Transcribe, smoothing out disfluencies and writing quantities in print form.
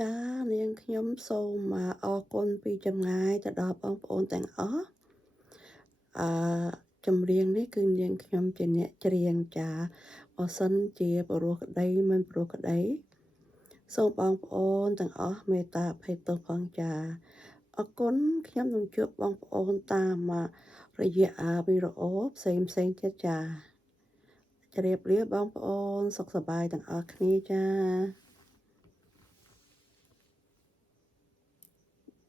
ចានាងខ្ញុំសូមអរគុណពីចម្ងាយទៅដល់បងប្អូនទាំងអស់អឺចម្រៀងនេះគឺនាងខ្ញុំជាអ្នកច្រៀងចាបើសិនជាព្រោះក្តីមិនព្រោះក្តីសូមបងប្អូនទាំងអស់មេត្តាអភ័យទោសផងចាអរគុណខ្ញុំនឹងជួបបងប្អូនតាមរយៈវីដេអូផ្សេងទៀតចាជម្រាបលាបងប្អូនសុខសប្បាយទាំងអស់គ្នាចា